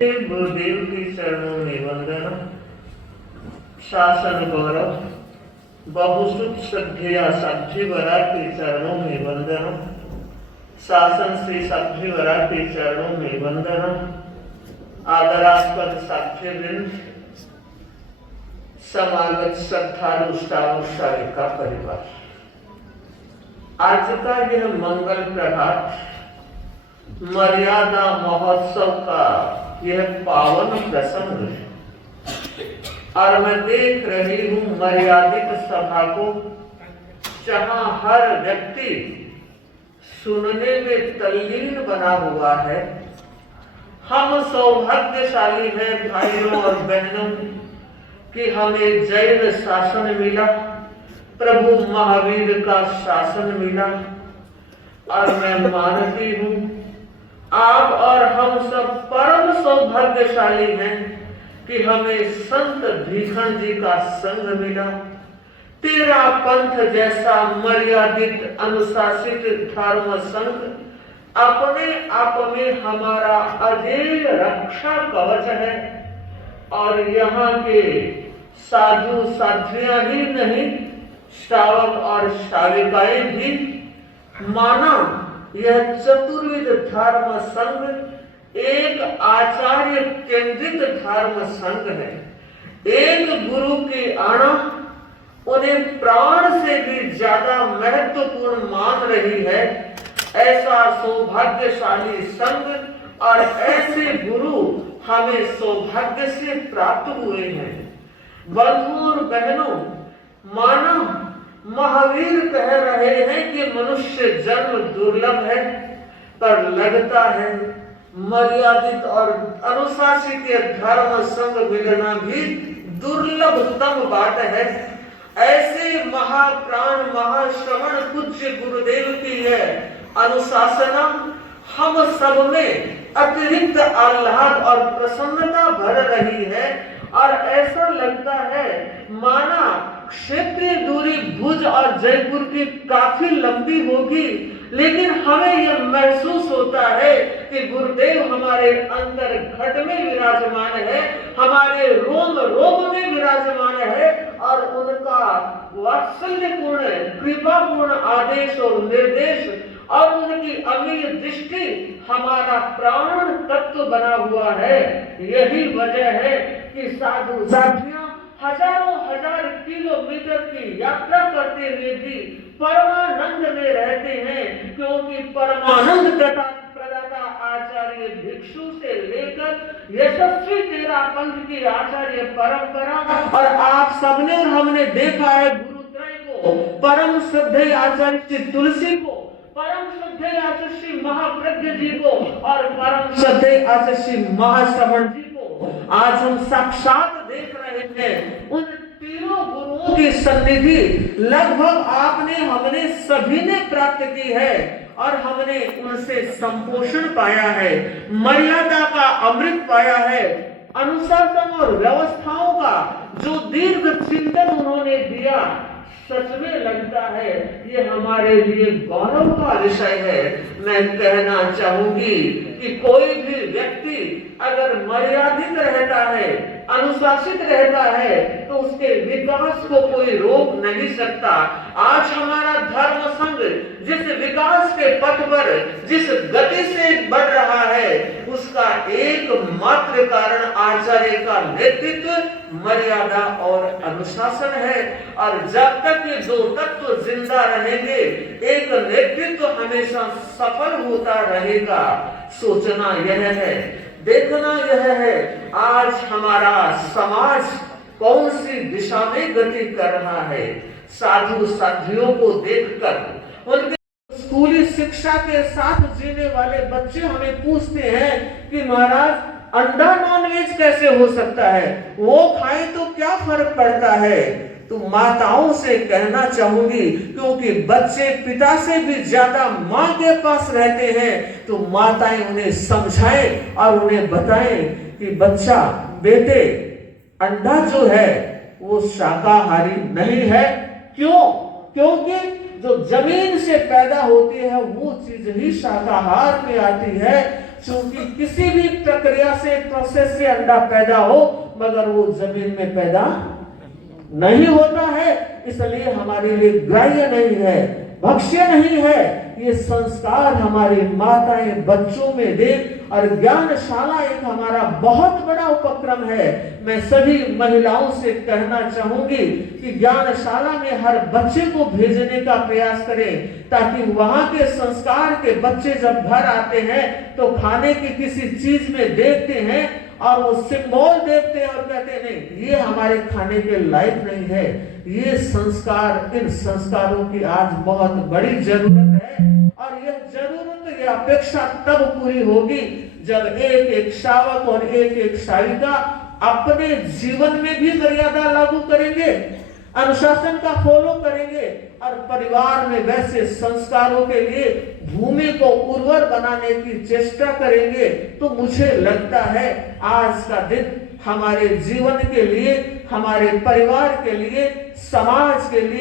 गुरुदेव के चरणों में वंदन। शासन गौरव बहुसुत श्रद्धेया साध्वीवरा के चरणों में वंदन। शासन श्री साध्वीवरा के चरणों में वंदन। आदरास्पद साध्यवृंद, समागत श्रद्धालु श्रावक शारिका परिवार, आज का यह मंगल प्रभात मर्यादा महोत्सव का यह पावन प्रसंग है और मैं देख रही हूं मर्यादित सभा को, जहां हर व्यक्ति सुनने में तल्लीन बना हुआ है। हम सौभाग्यशाली हैं भाइयों और बहनों कि हमें जैन शासन मिला, प्रभु महावीर का शासन मिला। और मैं मानती हूं आप और हम सब परम सौभाग्यशाली हैं कि हमें संत भीखन जी का संग मिला। तेरा पंथ जैसा मर्यादित अनुशासित धर्म संघ अपने आप में हमारा अजेय रक्षा कवच है। और यहाँ के साधु साध्वियां ही नहीं, श्रावक और श्राविकाएं भी माना यह चतुर्विध धर्म संघ एक आचार्य केंद्रित धर्म संघ है। एक गुरु की आना उन्हें प्राण से भी ज्यादा महत्वपूर्ण मान रही है। ऐसा सौभाग्यशाली संघ और ऐसे गुरु हमें सौभाग्य से प्राप्त हुए हैं। बंधुओं और बहनों, मानव महावीर कह रहे हैं कि मनुष्य जन्म दुर्लभ है, पर लगता है मर्यादित और अनुशासित धर्म संग मिलना भी दुर्लभतम बात है। ऐसे महाप्राण महाश्रवण पूज्य गुरुदेव की है अनुशासना हम सब में अतिरिक्त आह्लाद और प्रसन्नता भर रही है। और ऐसा लगता है माना क्षेत्रीय दूरी भुज और जयपुर की काफी लंबी होगी, लेकिन हमें यह महसूस होता है कि गुरुदेव हमारे अंतर घट में विराजमान है, हमारे रोम रोम में विराजमान है। और उनका वात्सल्यपूर्ण कृपापूर्ण आदेश और निर्देश और उनकी अमीर दृष्टि हमारा प्राण तत्व बना हुआ है। यही वजह है कि साधु साधियां हजारों हजार किलोमीटर की यात्रा करते हुए भी परमानंद में रहते हैं, क्योंकि परमानंद प्रदाता आचार्य भिक्षु से लेकर यशस्वी तेरा पंथ की आचार्य परंपरा और आप सबने और हमने देखा है गुरुत्रय को, परम श्रद्धेय आचार्य श्री तुलसी को, परम श्रद्धेय आचार्य श्री महाप्रज्ञ जी को और परम श्रद्धेय आचार्य श्री महाश्रवण जी को आज हम साक्षात देख रहे हैं। उन तीनों गुरुओं की सन्निधि लगभग आपने हमने सभी ने प्राप्त की है और हमने उनसे संपोषण पाया है, मर्यादा का अमृत पाया है। अनुशासन और व्यवस्थाओं का जो दीर्घ चिंतन उन्होंने दिया, सच में लगता है ये हमारे लिए गौरव का विषय है। मैं कहना चाहूंगी कि कोई भी व्यक्ति अगर मर्यादित रहता है, अनुशासित रहता है, तो उसके विकास को कोई रोक नहीं सकता। आज हमारा धर्म संघ जिस विकास के पथ पर जिस गति से बढ़ रहा है, उसका एकमात्र कारण आचार्य का नेतृत्व, मर्यादा और अनुशासन है। और जब तक ये दो तत्व जिंदा रहेंगे, एक नेतृत्व हमेशा सफल होता रहेगा। सोचना यह है, देखना यह है, आज हमारा समाज कौन सी दिशा में गति कर रहा है। साधु साध्वियों को देखकर उनके स्कूली शिक्षा के साथ जीने वाले बच्चे हमें पूछते हैं कि महाराज अंडा नॉनवेज कैसे हो सकता है, वो खाएं तो क्या फर्क पड़ता है। तो माताओं से कहना चाहूंगी, क्योंकि बच्चे पिता से भी ज्यादा माँ के पास रहते हैं, तो माताएं उन्हें समझाएं और उन्हें बताएं कि बच्चा बेटे अंडा जो है वो शाकाहारी नहीं है। क्यों? क्योंकि जो जमीन से पैदा होती है वो चीज ही शाकाहार में आती है। क्योंकि किसी भी प्रक्रिया से, प्रोसेस से अंडा पैदा हो, मगर वो जमीन में पैदा नहीं होता है, इसलिए हमारे लिए ग्राह्य नहीं है, भक्ष्य नहीं है। ये संस्कार हमारी माताएं बच्चों में दे, और ज्ञानशाला एक हमारा बहुत बड़ा उपक्रम है। मैं सभी महिलाओं से कहना चाहूंगी कि ज्ञानशाला में हर बच्चे को भेजने का प्रयास करें, ताकि वहां के संस्कार के बच्चे जब घर आते हैं तो खाने की किसी चीज में देखते हैं और वो सिंबल देखते हैं और कहते हैं नहीं, ये हमारे खाने के लायक नहीं है। ये संस्कार, इन संस्कारों की आज बहुत बड़ी जरूरत है, और यह जरूरत, यह अपेक्षा तब पूरी होगी जब एक एक शावक और एक एक शाविका अपने जीवन में भी मर्यादा लागू करेंगे, अनुशासन का फॉलो करेंगे, और परिवार में वैसे संस्कारों के लिए भूमि को उर्वर बनाने की चेष्टा करेंगे। तो मुझे लगता है आज का दिन हमारे जीवन के लिए, हमारे परिवार के लिए, समाज के लिए